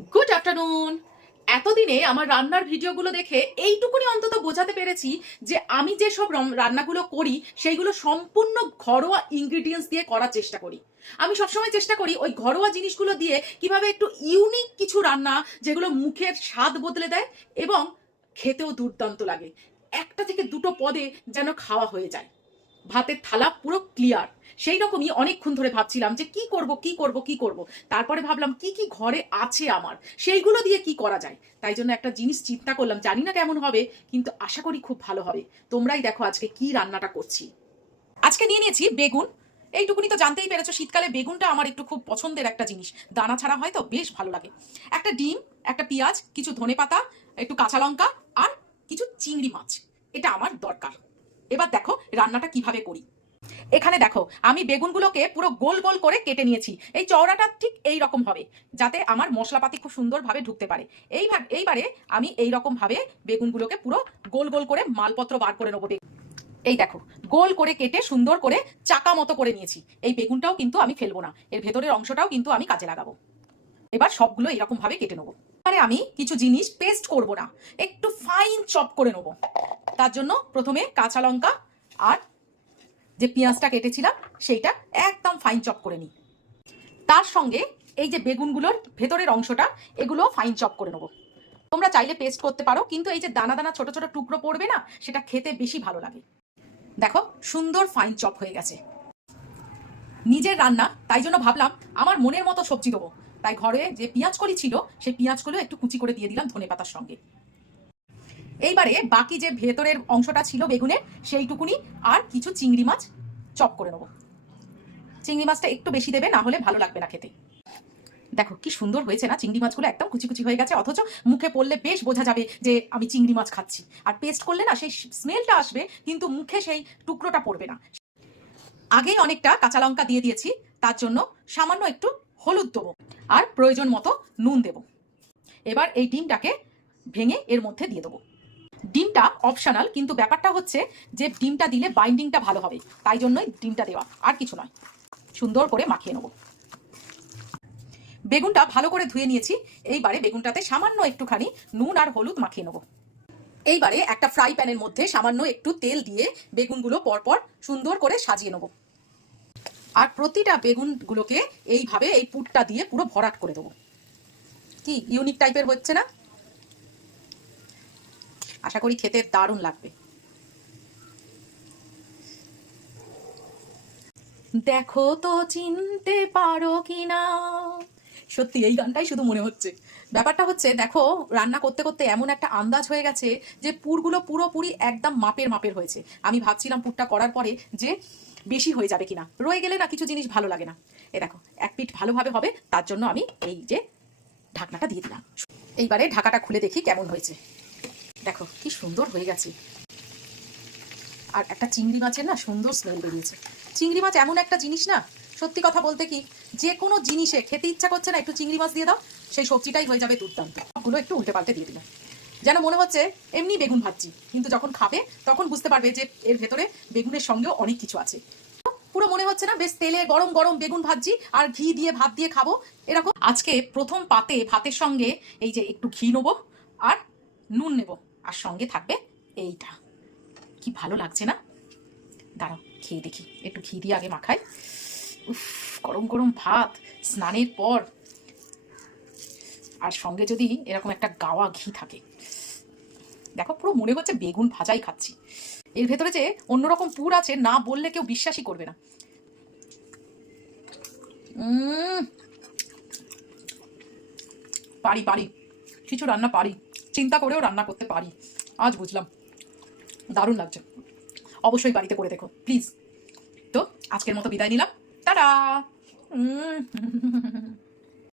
Good afternoon. এতদিনে আমার রান্নার ভিডিওগুলো দেখে এইটুকুনি অন্তত বোঝাতে পেরেছি যে আমি যে সব রান্নাগুলো করি সেইগুলো সম্পূর্ণ ঘরোয়া ইনগ্রিডিয়েন্টস দিয়ে করার চেষ্টা করি। আমি সবসময় চেষ্টা করি ওই ঘরোয়া জিনিসগুলো দিয়ে কিভাবে একটু ইউনিক কিছু রান্না, যেগুলো মুখের স্বাদ বদলে দেয় এবং খেতেও দুর্দান্ত লাগে। একটা থেকে দুটো পদে যেন খাওয়া হয়ে যায়, ভাতের থালা পুরো ক্লিয়ার। সেই রকমই অনেকক্ষণ ধরে ভাবছিলাম যে কি করব কি করব কি করব। তারপরে ভাবলাম কি কি ঘরে আছে আমার, সেইগুলো দিয়ে কি করা যায়। তাই জন্য একটা জিনিস চিন্তা করলাম, জানি না কেমন হবে, কিন্তু আশা করি খুব ভালো হবে। তোমরাই দেখো আজকে কি রান্নাটা করছি। আজকে নিয়ে নিয়েছি বেগুন। এইটুকুনি তো জানতেই পেরেছো, শীতকালে বেগুনটা আমার একটু খুব পছন্দের একটা জিনিস, দানা ছাড়া হয় তো বেশ ভালো লাগে। একটা ডিম, একটা পেঁয়াজ, কিছু ধনেপাতা, একটু কাঁচা লঙ্কা আর কিছু চিংড়ি মাছ, এটা আমার দরকার। এবার দেখো রান্নাটা কিভাবে করি। এখানে দেখো আমি বেগুনগুলোকে পুরো গোল গোল করে কেটে নিয়েছি। এই চওড়াটা ঠিক এই রকম হবে, যাতে আমার মশলাপাতি খুব সুন্দরভাবে ঢুকতে পারে। এইবারে আমি এই রকম ভাবে বেগুনগুলোকে পুরো গোল গোল করে মালপত্র বার করে নেবো। এই দেখো গোল করে কেটে সুন্দর করে চাকা মতো করে নিয়েছি। এই বেগুনটাও কিন্তু আমি ফেলবো না, এর ভেতরের অংশটাও কিন্তু আমি কাজে লাগাবো। এবার সবগুলো এরকম ভাবে কেটে নেবো। এবারে আমি কিছু জিনিস পেস্ট করব না, একটু ফাইন চপ করে নেবো। তার জন্য প্রথমে কাঁচা লঙ্কা আর যে পেঁয়াজটা কেটেছিলাম সেইটা একদম ফাইন চপ করে নিই। তার সঙ্গে এই যে বেগুনগুলোর ভেতরের অংশটা, এগুলো ফাইন চপ করে নেবো। তোমরা চাইলে পেস্ট করতে পারো, কিন্তু এই যে দানা দানা ছোট ছোট টুকরো পড়বে না, সেটা খেতে বেশি ভালো লাগে। দেখো সুন্দর ফাইন চপ হয়ে গেছে। নিজের রান্না, তাই জন্য ভাবলাম আমার মনের মতো সবজি দেবো। তাই ঘরে যে পেঁয়াজ কলি ছিল সেই পেঁয়াজগুলো একটু কুচি করে দিয়ে দিলাম ধনেপাতার সঙ্গে। এইবারে বাকি যে ভেতরের অংশটা ছিল বেগুনের, সেইটুকুনি আর কিছু চিংড়ি মাছ চপ করে নেবো। চিংড়ি মাছটা একটু বেশি দেবে, না হলে ভালো লাগবে না খেতে। দেখো কি সুন্দর হয়েছে না, চিংড়ি মাছগুলো একদম কুচি কুচি হয়ে গেছে, অথচ মুখে পড়লে বেশ বোঝা যাবে যে আমি চিংড়ি মাছ খাচ্ছি। আর পেস্ট করলে না সেই স্মেলটা আসবে, কিন্তু মুখে সেই টুকরোটা পড়বে না। আগেই অনেকটা কাঁচা লঙ্কা দিয়ে দিয়েছি, তার জন্য সামান্য একটু হলুদ দেবো আর প্রয়োজন মতো নুন দেবো। এবার এই ডিমটাকে ভেঙে এর মধ্যে দিয়ে দেবো। ডিমটা অপশনাল, কিন্তু ব্যাপারটা হচ্ছে যে ডিমটা দিলে বাইন্ডিংটা ভালো হবে, তাই জন্যই ডিমটা দেওয়া, আর কিছু নয়। সুন্দর করে মাখিয়ে নেবো। বেগুনটা ভালো করে ধুয়ে নিয়েছি। এইবারে বেগুনটাতে সামান্য একটুখানি নুন আর হলুদ মাখিয়ে নেবো। এইবারে একটা ফ্রাই প্যানের মধ্যে সামান্য একটু তেল দিয়ে বেগুনগুলো পরপর সুন্দর করে সাজিয়ে নেবো। আর প্রতিটা বেগুনগুলোকে এইভাবে এই পুরটা দিয়ে পুরো ভরাট করে দেবো। কি ইউনিক টাইপের হচ্ছে না? আশা করি খেতে দারুণ লাগবে। দেখো তো চিনতে পারো কিনা, সত্যি এই গানটাই শুধু মনে হচ্ছে। ব্যাপারটা হচ্ছে দেখো রান্না করতে করতে এমন একটা আন্দাজ হয়ে গেছে যে পুরগুলো পুরোপুরি একদম মাপের মাপের হয়েছে। আমি ভাবছিলাম পুরটা করার পরে যে বেশি হয়ে যাবে কিনা, রয়ে গেলে না কিছু জিনিস ভালো লাগে না। এ দেখো এক পিঠ ভালোভাবে হবে, তার জন্য আমি এই যে ঢাকনাটা দিয়ে দিলাম। এইবারে ঢাকাটা খুলে দেখি কেমন হয়েছে। দেখো কি সুন্দর হয়ে গেছে। আর একটা চিংড়ি মাছের না সুন্দর স্মেল বেরিয়েছে। চিংড়ি মাছ এমন একটা জিনিস না, সত্যি কথা বলতে কি, যে কোনো জিনিসে খেতে ইচ্ছা করছে না, একটু চিংড়ি মাছ দিয়ে দাও, সেই সবজিটাই হয়ে যাবে দুর্দান্ত। সবগুলো একটু উল্টে পাল্টে দিয়ে দিলাম, যেন মনে হচ্ছে এমনি বেগুন ভাজছি, কিন্তু যখন খাবে তখন বুঝতে পারবে যে এর ভেতরে বেগুনের সঙ্গেও অনেক কিছু আছে। পুরো মনে হচ্ছে না বেশ তেলে গরম গরম বেগুন ভাজছি আর ঘি দিয়ে ভাত দিয়ে খাবো এরকম। আজকে প্রথম পাতে ভাতের সঙ্গে এই যে একটু ঘি নেবো আর নুন নেবো, আর সঙ্গে থাকবে এইটা। কি ভালো লাগছে না? দাঁড়াও খেয়ে দেখি, একটু ঘি দিয়ে আগে মাখাই। উফ, গরম গরম ভাত স্নানের পর, আর সঙ্গে যদি এরকম একটা গাওয়া ঘি থাকে, দেখো পুরো মনে হচ্ছে বেগুন ভাজাই খাচ্ছি। এর ভেতরে যে অন্যরকম পুর আছে, না বললে কেউ বিশ্বাসই করবে না। পারি পারি, কিছু রান্না পারি, চিন্তা করেও রান্না করতে পারি। আজ বুঝলাম, দারুণ লাগছে। অবশ্যই বাড়িতে করে দেখো প্লিজ। তো আজকের মতো বিদায় নিলাম, টাটা।